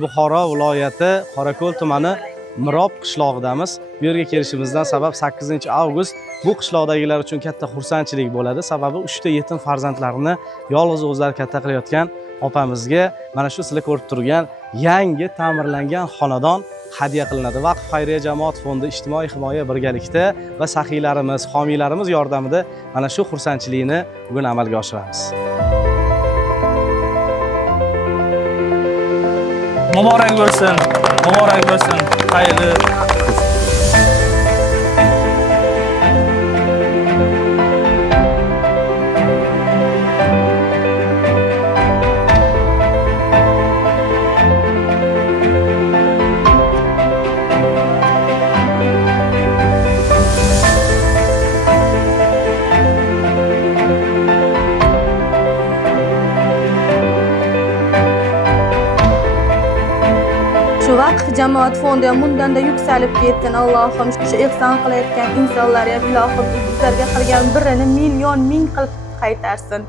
Buxoro viloyati Qorako'l tumani Mirob qishlog'idamiz. Bu yerga kelishimizdan sabab 8-avgust bu qishloqdagilar uchun katta xursandchilik bo'ladi. Sababi 3 ta yetim farzandlarini yolg'iz o'zlari katta qilayotgan opamizga mana shu sizlar ko'rib turgan yangi ta'mirlangan xonadon hadya qilinadi. Vaqf xayriya jamoat fondi ijtimoiy himoya birgalikda va saxiylarimiz, homiylarimiz yordamida mana shu xursandchilikni bugun amalga oshiramiz. Muborak bo'lsin, muborak bo'lsin. Xayrli. Vaqf jamoat fondi ham bundanda yuksalib ketsin. Allohim shu ihson qilayotgan insonlar ham ilohim bizlarga qilgan birrini million ming qilib qaytarsin.